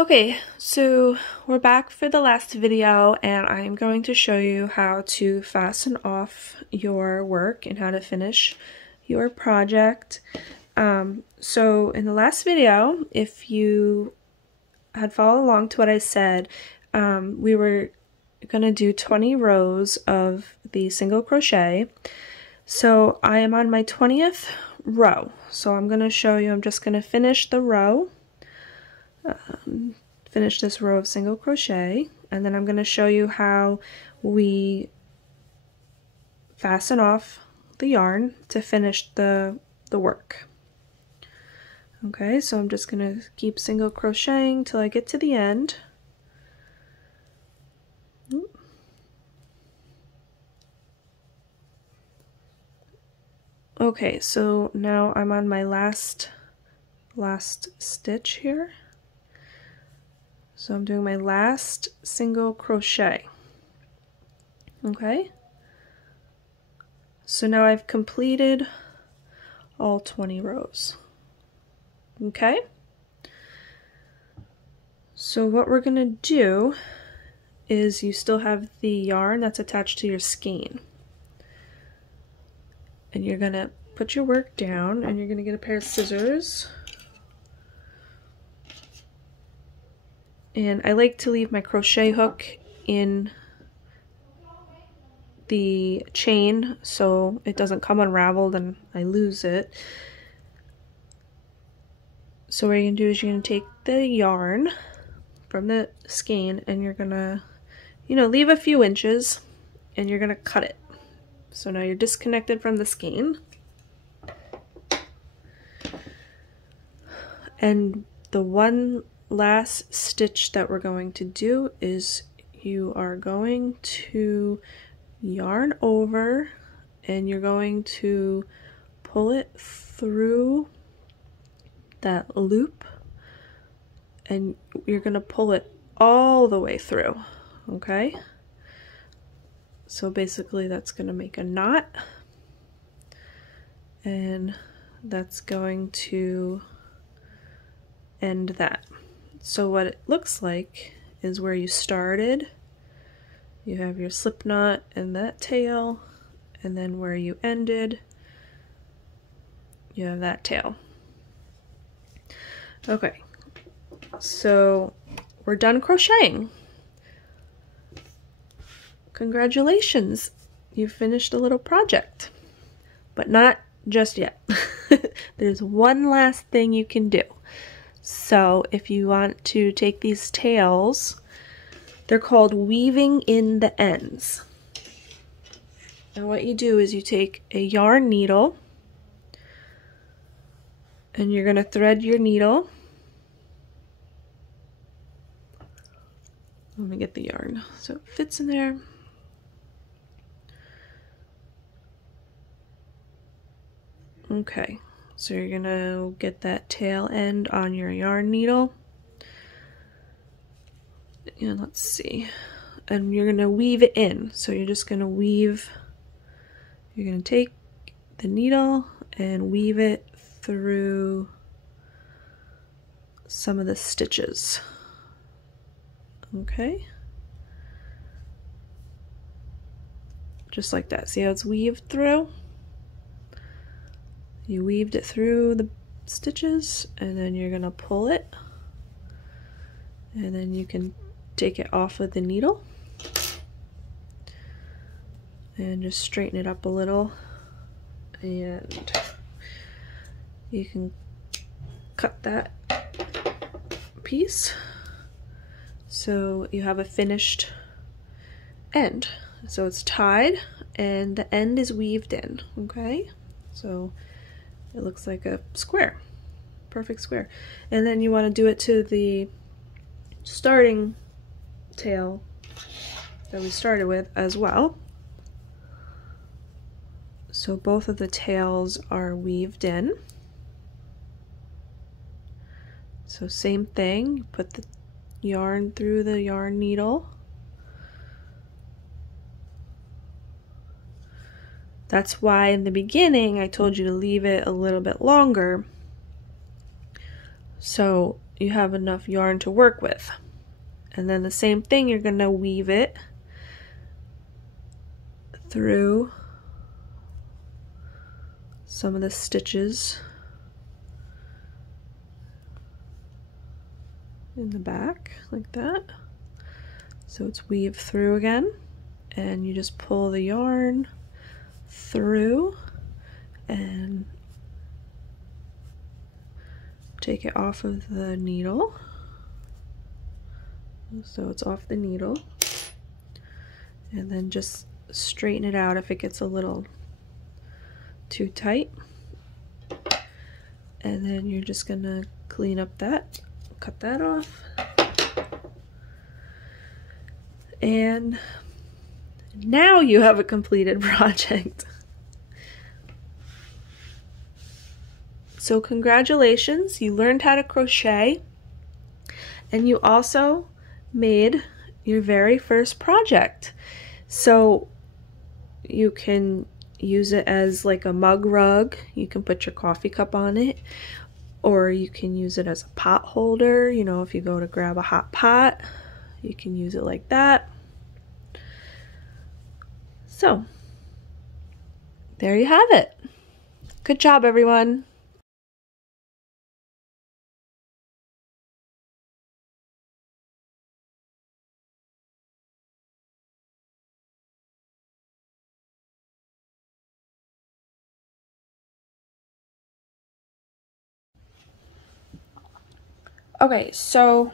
Okay, so we're back for the last video, and I'm going to show you how to fasten off your work and how to finish your project. So in the last video, if you had followed along to what I said, we were going to do 20 rows of the single crochet. So I am on my 20th row. So I'm going to show you, I'm just going to finish the row. Finish this row of single crochet, and then I'm going to show you how we fasten off the yarn to finish the work. Okay, so I'm just going to keep single crocheting till I get to the end. Okay, so now I'm on my last stitch here. So I'm doing my last single crochet. Okay? So now I've completed all 20 rows. Okay? So what we're going to do is you still have the yarn that's attached to your skein. And you're going to put your work down, and you're going to get a pair of scissors. And I like to leave my crochet hook in the chain so it doesn't come unraveled and I lose it. So what you're going to do is you're going to take the yarn from the skein, and you're going to, leave a few inches, and you're going to cut it. So now you're disconnected from the skein. And the one last stitch that we're going to do is you are going to yarn over, and you're going to pull it through that loop, and you're going to pull it all the way through. Okay, so basically that's going to make a knot, and that's going to end that. So what it looks like is where you started, you have your slip knot and that tail, and then where you ended, you have that tail. Okay, so we're done crocheting. Congratulations, you finished a little project, but not just yet. There's one last thing you can do. So if you want to take these tails, they're called weaving in the ends. And what you do is you take a yarn needle, and you're going to thread your needle. Let me get the yarn so it fits in there. Okay. So you're going to get that tail end on your yarn needle. And let's see. And you're going to weave it in. So you're just going to weave. You're going to take the needle and weave it through some of the stitches. Okay. Just like that. See how it's weaved through? You weaved it through the stitches, and then you're going to pull it, and then you can take it off with the needle and just straighten it up a little, and you can cut that piece so you have a finished end. So it's tied and the end is weaved in. Okay, so it looks like a square, perfect square. And then you want to do it to the starting tail that we started with as well. So both of the tails are weaved in. So same thing, put the yarn through the yarn needle. That's why in the beginning I told you to leave it a little bit longer so you have enough yarn to work with. And then the same thing, you're going to weave it through some of the stitches in the back like that. So it's weave through again, and you just pull the yarn through and take it off of the needle. So it's off the needle, and then just straighten it out if it gets a little too tight. And then you're just gonna clean up that, cut that off. And now you have a completed project. So congratulations, you learned how to crochet, and you also made your very first project. So you can use it as like a mug rug, you can put your coffee cup on it, or you can use it as a pot holder. You know, if you go to grab a hot pot, you can use it like that. So there you have it. Good job, everyone. Okay, so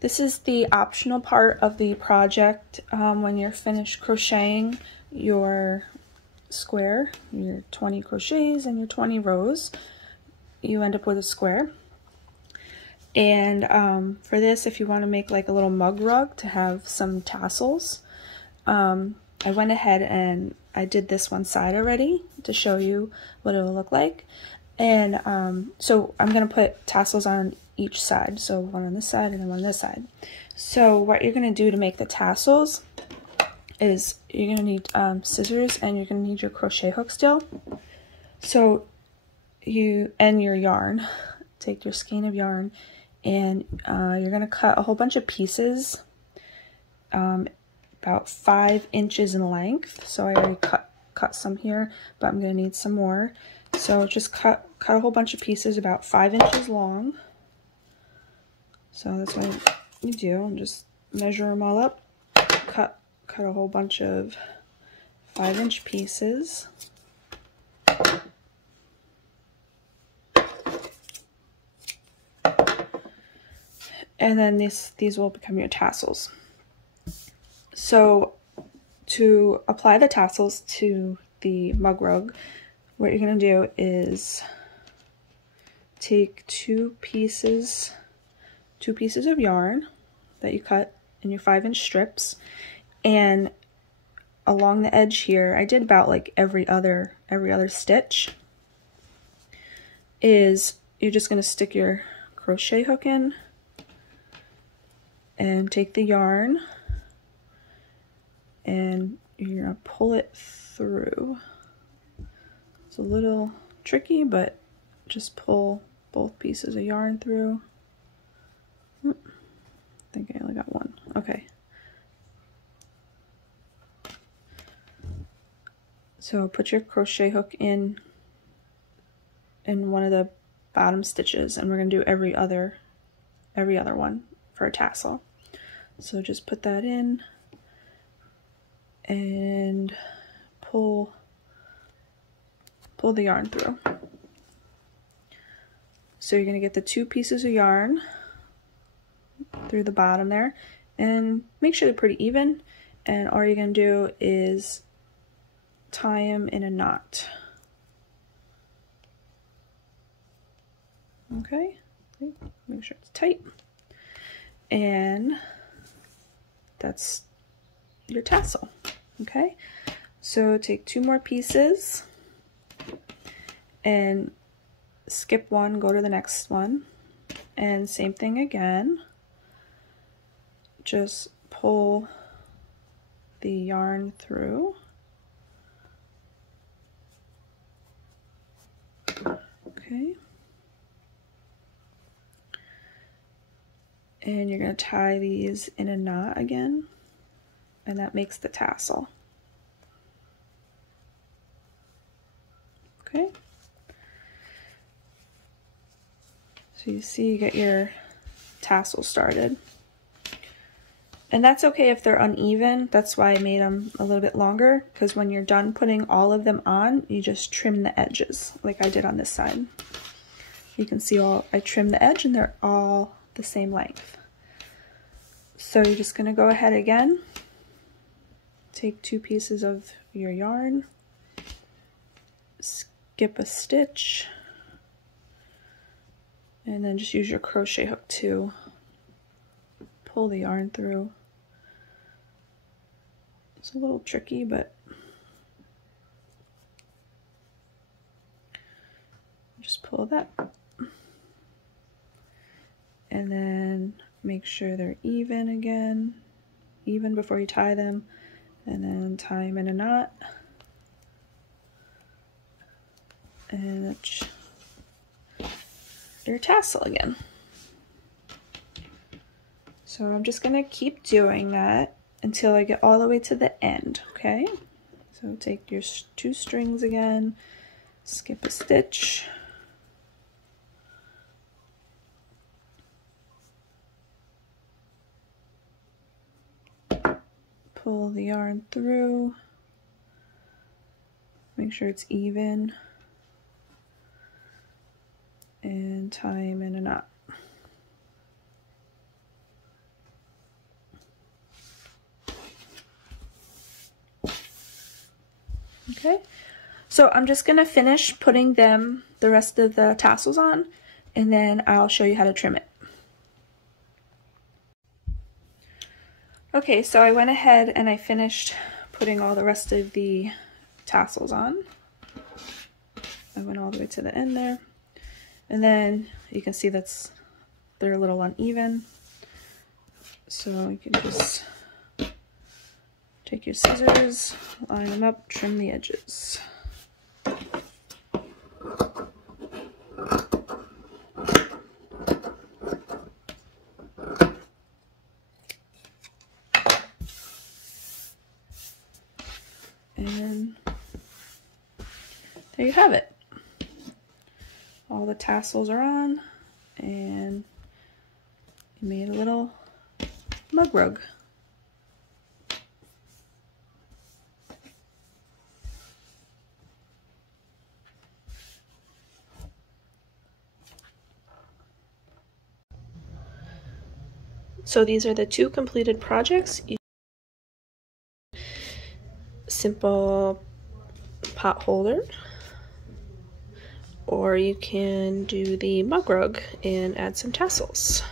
this is the optional part of the project. When you're finished crocheting your square, your 20 crochets and your 20 rows, you end up with a square. And for this, if you want to make like a little mug rug to have some tassels, I went ahead and I did this one side already to show you what it will look like. And so I'm going to put tassels on each side, so one on this side and then one on this side. So what you're going to do to make the tassels is you're going to need scissors, and you're going to need your crochet hook still. So you and your yarn, take your skein of yarn, and you're going to cut a whole bunch of pieces about 5 inches in length. So I already cut some here, but I'm going to need some more. So just cut a whole bunch of pieces about 5 inches long. So that's what you do, and just measure them all up. Cut a whole bunch of 5-inch pieces. And then these will become your tassels. So to apply the tassels to the mug rug, what you're going to do is take two pieces of yarn that you cut in your 5-inch strips, and along the edge here, I did about like every other stitch, is you're just going to stick your crochet hook in and take the yarn, and you're going to pull it through. It's a little tricky, but just pull both pieces of yarn through. I think I only got one. Okay. So put your crochet hook in one of the bottom stitches, and we're going to do every other one for a tassel. So just put that in and pull the yarn through. So you're going to get the 2 pieces of yarn through the bottom there, and make sure they're pretty even, and all you're going to do is tie them in a knot. Okay, make sure it's tight, and that's your tassel. Okay, so take 2 more pieces and skip one, go to the next one, and same thing again. Just pull the yarn through. Okay. And you're going to tie these in a knot again, and that makes the tassel. Okay. So you see you get your tassel started. And that's okay if they're uneven. That's why I made them a little bit longer, because when you're done putting all of them on, you just trim the edges like I did on this side. You can see I trimmed the edge and they're all the same length. So you're just going to go ahead again, take 2 pieces of your yarn, skip a stitch, and then just use your crochet hook to pull the yarn through. It's a little tricky, but just pull that up. And then make sure they're even again, even before you tie them, and then tie them in a knot. And that's your tassel again. So I'm just gonna keep doing that until I get all the way to the end, okay? So take your 2 strings again, skip a stitch, pull the yarn through, make sure it's even, and tie them in a knot. Okay, so I'm just going to finish putting the rest of the tassels on, and then I'll show you how to trim it. Okay, so I went ahead and I finished putting all the rest of the tassels on. I went all the way to the end there, and then you can see they're a little uneven, so you can just take your scissors, line them up, trim the edges. And there you have it. All the tassels are on, and you made a little mug rug. So these are the 2 completed projects. Simple pot holder, or you can do the mug rug and add some tassels.